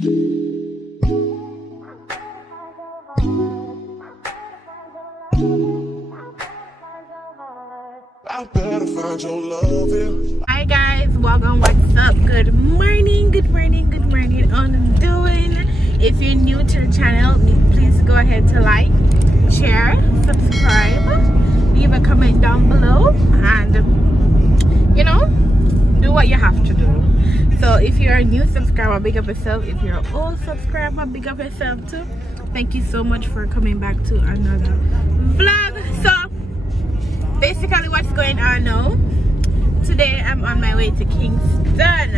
I better find your loving. Hi guys, welcome. What's up? Good morning, good morning, good morning. On doing. If you're new to the channel, please go ahead to like, share, subscribe, leave a comment down below, and you know, do what you have to do. So if you're a new subscriber, big up yourself. If you're an old subscriber, big up yourself too. Thank you so much for coming back to another vlog. So basically what's going on now, today I'm on my way to Kingston.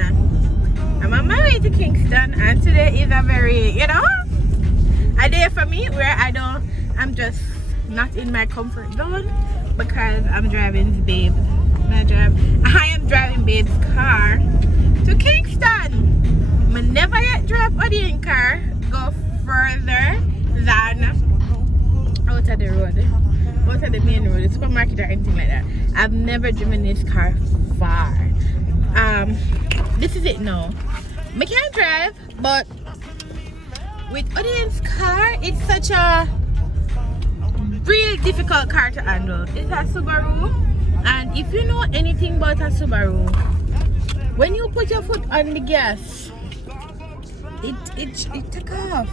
I'm on my way to Kingston, and today is a very, you know, a day for me where I'm just not in my comfort zone because I'm driving babe. I am driving babe's car to Kingston. I never yet drive a car go further than out of the road, out of the main road, the supermarket or anything like that. I've never driven this car far. This is it now. I can't drive, but with audience car, it's such a real difficult car to handle. It's a Subaru, and if you know anything about a Subaru, when you put your foot on the gas, it took off.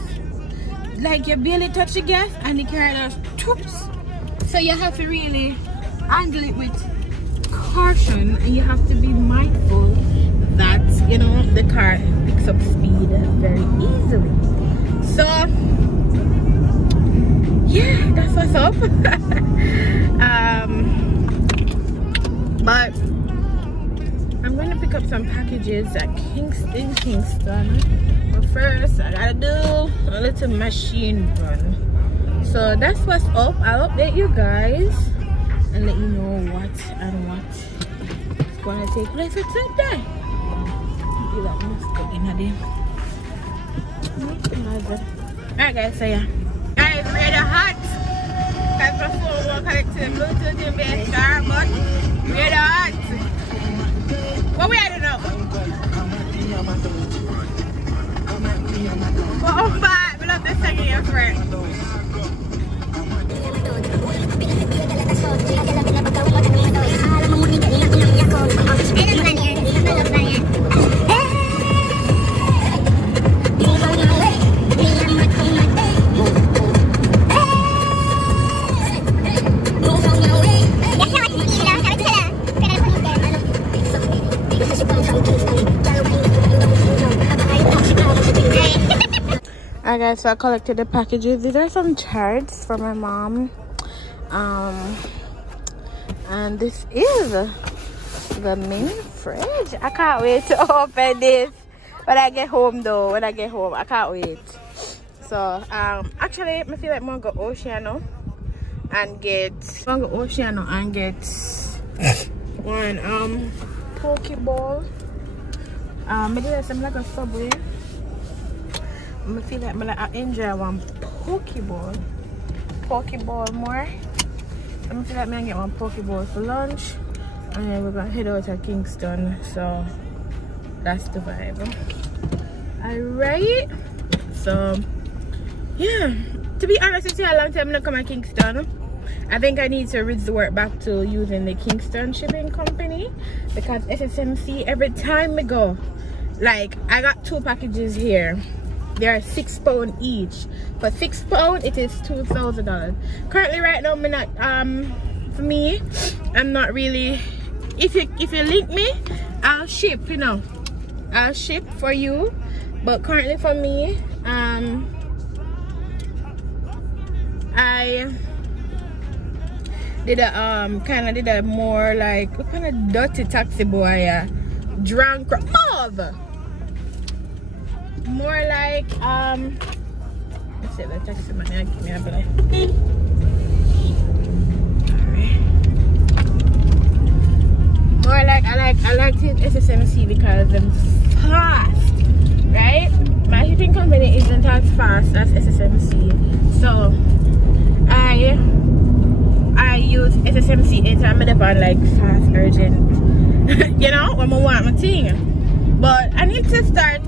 Like you barely touch the gas and the car just troops. So you have to really handle it with caution, and you have to be mindful that, you know, the car picks up speed very easily. So yeah, that's what's up. But I'm going to pick up some packages at Kingston. But first I gotta do a little machine run. So that's what's up. I'll update you guys and let you know what and what is gonna take place today. Alright guys, so yeah. Guys, we're the hot. Because before we were connected to the Bluetooth in base car, but we're the hot. What we had to know? Oh my, we love this song here, friend. Alright guys, so I collected the packages. These are some charts for my mom. And this is the mini fridge. I can't wait to open this when I get home though. When I get home, I can't wait. So actually I feel like I'm gonna go Oceano and get one Pokeball. Maybe there's some like a Subway. I feel like I enjoy one Pokeball more. I feel like I'm gonna get one Pokeball for lunch, and then we're gonna head out to Kingston. So that's the vibe. Alright. So yeah, to be honest with you, a long time I'm not coming to Kingston. I think I need to resort back to using the Kingston shipping company, because SSMC, every time I go, like I got 2 packages here. They are £6 each. For £6 it is $2,000. Currently right now I'm not for me, I'm not really, if you link me, I'll ship, you know. I'll ship for you. But currently for me, I did a kind of did a more like, what kind of dirty taxi boy, drunk move. More like let's say the taxi man give me a bit like more like I like it SSMC because I'm fast, right? My shipping company isn't as fast as SSMC, so I use SSMC anytime I'm on like fast urgent you know, when I want my thing. But I need to start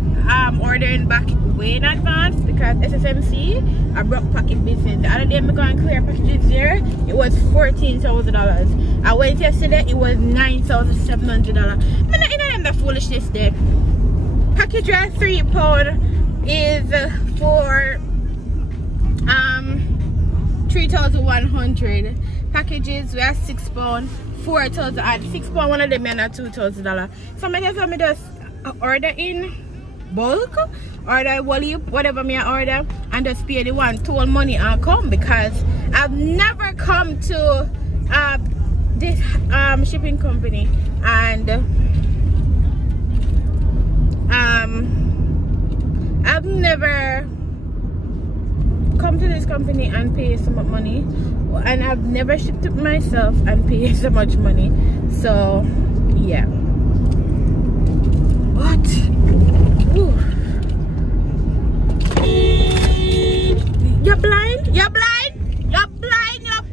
ordering back way in advance because SSMC a broke packet business. The other day I'm going to clear packages here. It was $14,000. I went yesterday, it was $9,700. I'm not in the foolishness there. Package at £3 is for 3,100. Packages we are £6, 4,000 at £6. One of them are $2,000. So I just order in bulk, order whatever me order, and just pay the one total money and come, because I've never come to this shipping company and I've never come to this company and pay so much money, and I've never shipped it myself and pay so much money. So yeah. What? Ooh. You're blind? You're blind? You're blind? You're...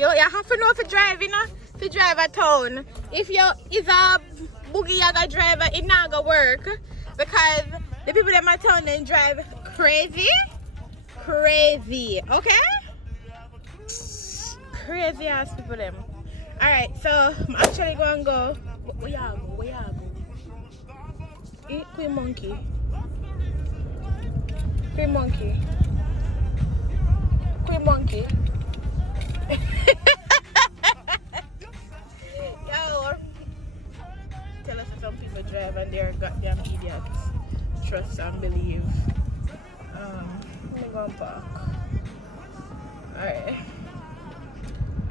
You have to know if you drive, if you drive a town. If you is a boogie yaga driver, it not gonna work, because the people in my town then drive crazy, okay? Crazy ass people them. Alright, so I'm actually gonna go. Where you go? Eat queen monkey. Queen monkey. Yo, tell us if some people drive and they're goddamn idiots. Trust and believe. Let me go and park.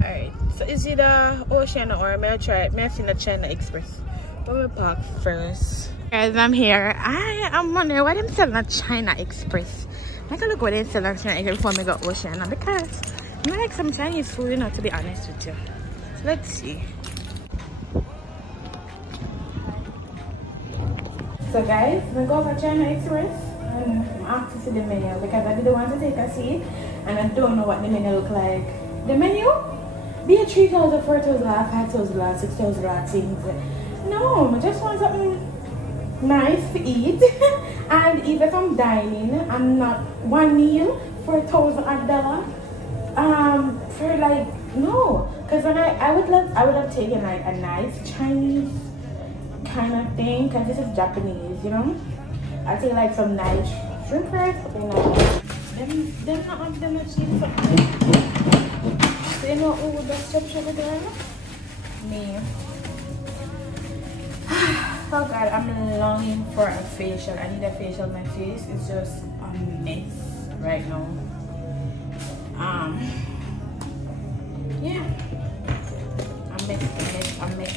Alright, so is it the Ocean or may I try it? May I see the China Express? Let me park first. Guys, I'm here. I'm wondering why them selling a China Express. I can look what they sell on China Express before I go Ocean, because I like some Chinese food, to be honest with you. So let's see. So guys, we go for China Express and I'm asked to see the menu because I didn't want to take a seat and I don't know what the menu look like. The menu? Be a $3,000, $4,000, $5,000, $6,000 things. No, I just want something nice to eat. And even if I'm dining, I'm not one meal for $1,000. For like, no, because when I would have taken like a nice Chinese kind of thing, because this is Japanese, I take like some nice shrimp fries, something like that. Them not have them much cheap something. So you know who would best shop over there? Me. Oh god, I'm longing for a facial. I need a facial. My face is just a mess right now. Yeah, I'm mess.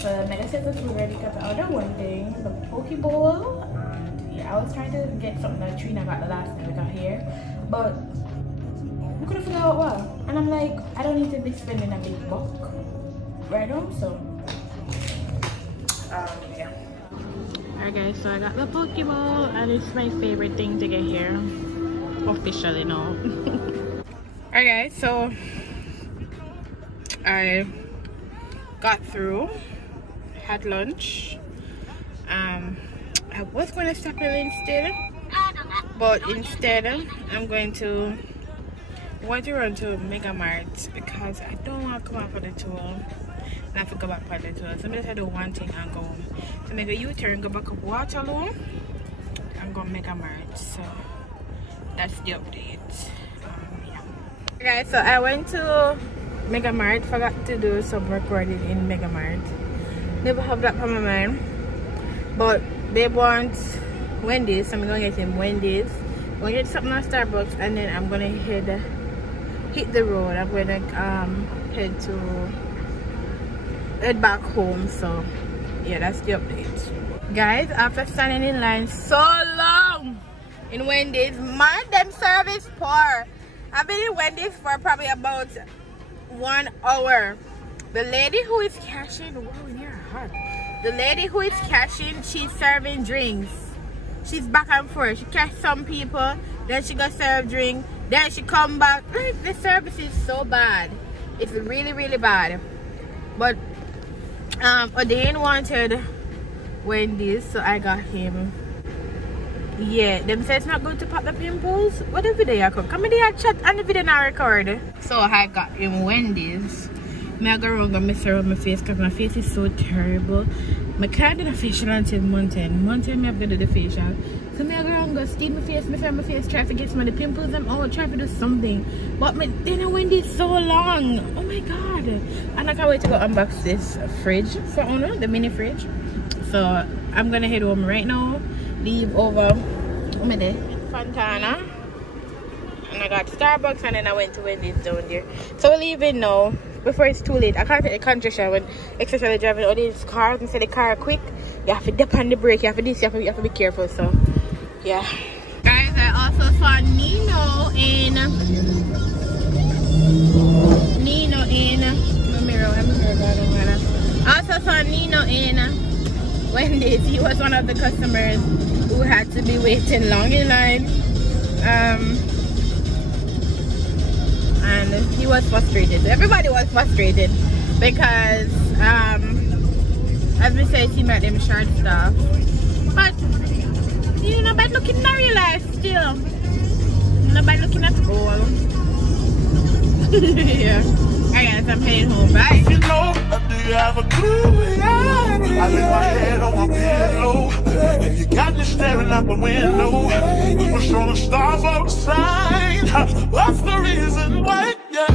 So I'm gonna set the food ready because I ordered one thing, the poke bowl, and yeah, I was trying to get something that Trina got the last time we got here, but we couldn't figure out what. And I'm like, I don't need to be spending a big buck right now, so yeah. Alright guys, so I got the poke bowl, and it's my favorite thing to get here, officially now. Alright guys, so I got through, had lunch. I was going to stop here instead, but instead I'm going to run to Mega Mart because I don't want to come out for the tour and I have to go back for the tour. So I'm just do one thing and go home. So make a U-turn, go back up Waterloo and go Mega Mart. So that's the update. Guys, so I went to Mega Mart, forgot to do some recording in Mega Mart. Never have that on my mind, but they want Wendy's, so I'm gonna get him Wendy's. I'm gonna get something at Starbucks, and then I'm gonna head hit the road. I'm gonna head back home. So yeah, that's the update, guys. After standing in line so long in Wendy's, man, them service poor. I've been in Wendy's for probably about 1 hour. The lady who is cashing, whoa, you're hot. The lady who is cashing, she's serving drinks. She's back and forth. She cash some people, then she go serve drink, then she come back. Like, the service is so bad. It's really, really bad. But Odin wanted Wendy's, so I got him. Yeah, them say it's not good to pop the pimples. What the video come? Come here, chat and the video now record. So I got him Wendy's. I go around and mess around my face because my face is so terrible. I can't do the facial until month end. Month end, I have to do the facial. So I go around and go steam my face, try to get some of the pimples and all, try to do something. But my dinner Wendy's so long. Oh my god. And I can't wait to go unbox this fridge for Ono, the mini fridge. So I'm gonna head home right now. Leave over Fontana. And I got Starbucks and then I went to Wendy's down there. So we're leaving now before it's too late. I can't take the congestion when especially driving all these cars and say the car quick. You have to dip on the brake, you have to this, you have to be careful. So yeah. Guys, I also saw Nino in I also saw Nino in Wendy's. He was one of the customers who had to be waiting long in line. And he was frustrated. Everybody was frustrated because as we said, he met them short stuff. But you know, bad looking in real life still. Not bad looking at all. Yeah. Alright, I'm heading home. Bye. You know, do you have a clue? I lay my head on my pillow, and you got me staring out the window. We were showing the stars outside. What's the reason why? Yeah.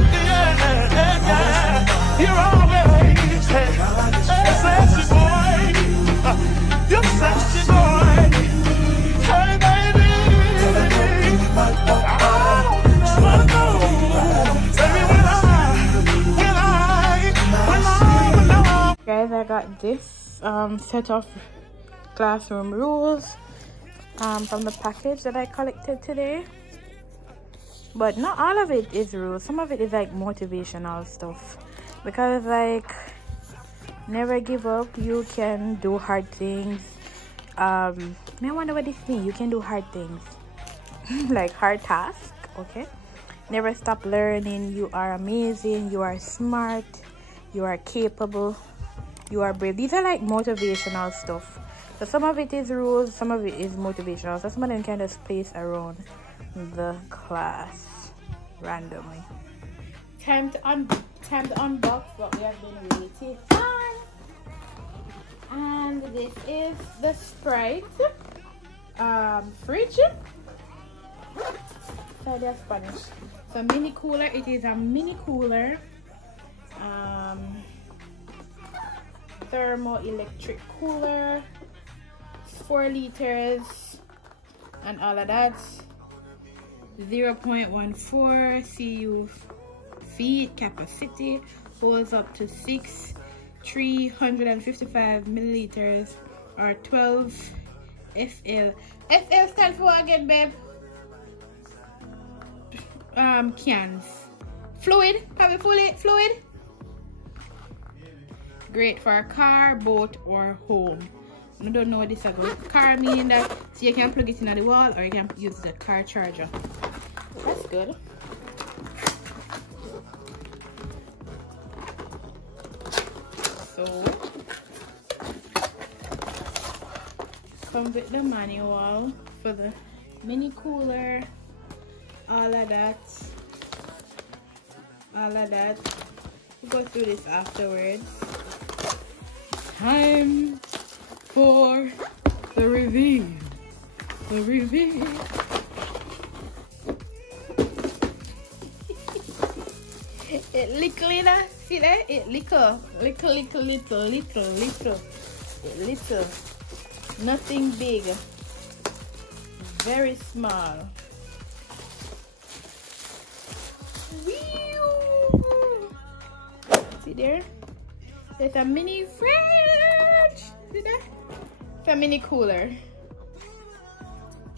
You're always sexy boy. You're sexy boy. Hey baby, I wanna know. Tell me when guys, I got this set of classroom rules from the package that I collected today. But not all of it is rules. Some of it is like motivational stuff, because like never give up, you can do hard things. I wonder what this means. You can do hard things like hard tasks. Okay, never stop learning. You are amazing, you are smart, you are capable, you are brave. These are like motivational stuff. So some of it is rules, some of it is motivational. So some of them can just place around the class randomly. Time to unbox what we have been waiting on. And this is the Sprite fridge. So they're Spanish. So mini cooler. It is a mini cooler. Thermoelectric cooler. 4 liters and all of that. 0.14 cu feet capacity, holds up to 355 milliliters or 12 FL. FL stands for again, babe? Cans. Fluid, probably fluid. Great for a car, boat, or home. I don't know what this is about. Car meaning that so you can plug it in the wall or you can use the car charger. That's good. So comes with the manual for the mini cooler, all of that. We'll go through this afterwards. Time for the reveal. It little, see that? It little. Nothing big. Very small. See there? There's a mini fridge. See there? It's a mini cooler.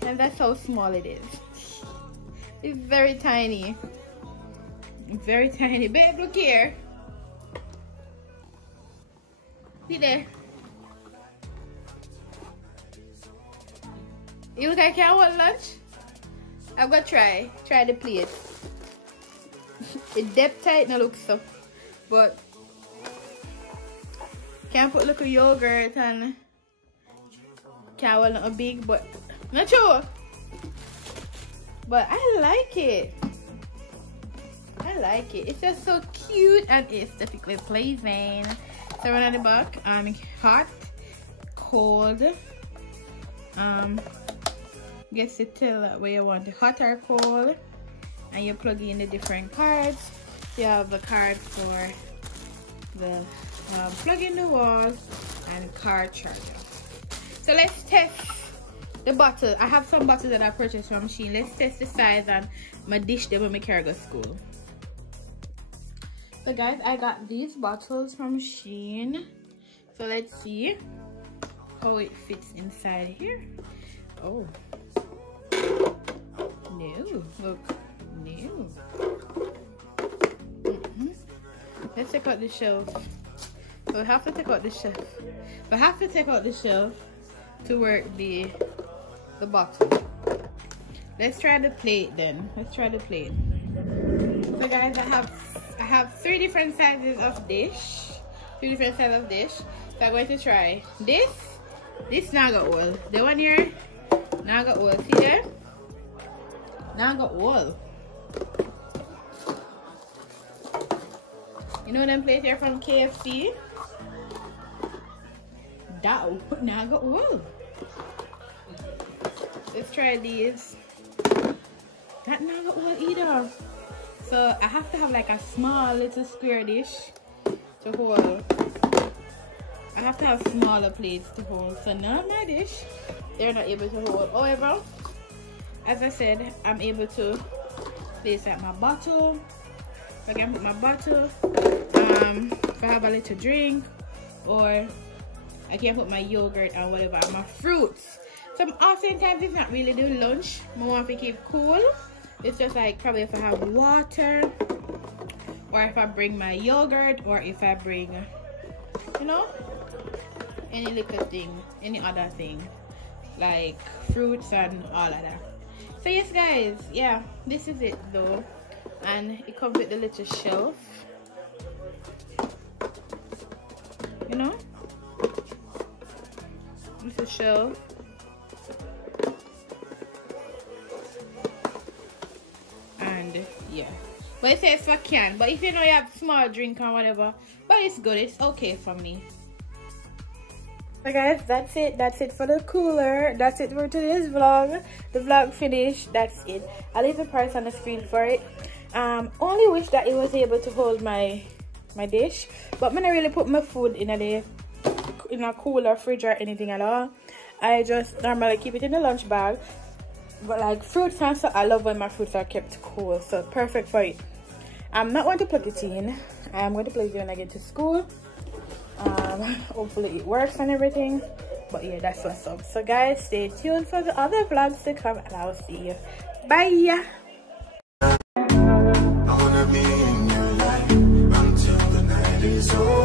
And that's how small it is. It's very tiny. Very tiny. Babe, look here. See there? You look like I can't want lunch? I'm gonna try the plate. It depth tight no look so. But can't put little yogurt and can't want a big, but not sure. But I like it. I like it. It's just so cute and aesthetically pleasing. So run at the back. Hot, cold. Gets to tell where you want the hot or cold, and you plug in the different cards. You have the card for the plug in the wall and car charger. So let's test the bottle. I have some bottles that I purchased from Shein. Let's test the size and my dish them when I carry to school. So guys, I got these bottles from Shein. So let's see how it fits inside here. Oh no, look, no. Let's take out the shelf. We'll have to take out the shelf. We'll have to take out the shelf to work the bottle. Let's try the plate then. Let's try the plate. So guys, I have 3 different sizes of dish. 3 different sizes of dish. So I'm going to try this. This now got oil. The one here now got oil. See there? Now got oil. You know them plates here from KFC? That now got oil. Let's try these. That now got oil either. So I have to have like a small little square dish to hold. I have to have smaller plates to hold. So none of my dish, they're not able to hold. However, as I said, I'm able to place at my bottle. I can put my bottle. If I have a little drink, or I can put my yogurt and whatever, and my fruits. So oftentimes it's not really doing lunch. I want to keep cool. It's just like probably if I have water, or if I bring my yogurt, or if I bring, you know, any little thing, any other thing, like fruits and all of that. So yes guys, yeah, this is it though, and it comes with the little shelf, you know, little shelf. And yeah, but it says for can, but if you know you have small drink or whatever, but it's good, it's okay for me. So guys, that's it for the cooler. That's it for today's vlog. The vlog finished. That's it. I'll leave the price on the screen for it. Only wish that it was able to hold my dish, but when I really put my food in a cooler, fridge or anything at all, I just normally keep it in the lunch bag. But like fruits and stuff, I love when my fruits are kept cool, so perfect for it. I'm not going to plug it in. I'm going to plug it when I get to school. Hopefully it works and everything, but yeah, that's what's up. So guys, stay tuned for the other vlogs to come, and I'll see you. Bye. I wanna be in your life until the night is over.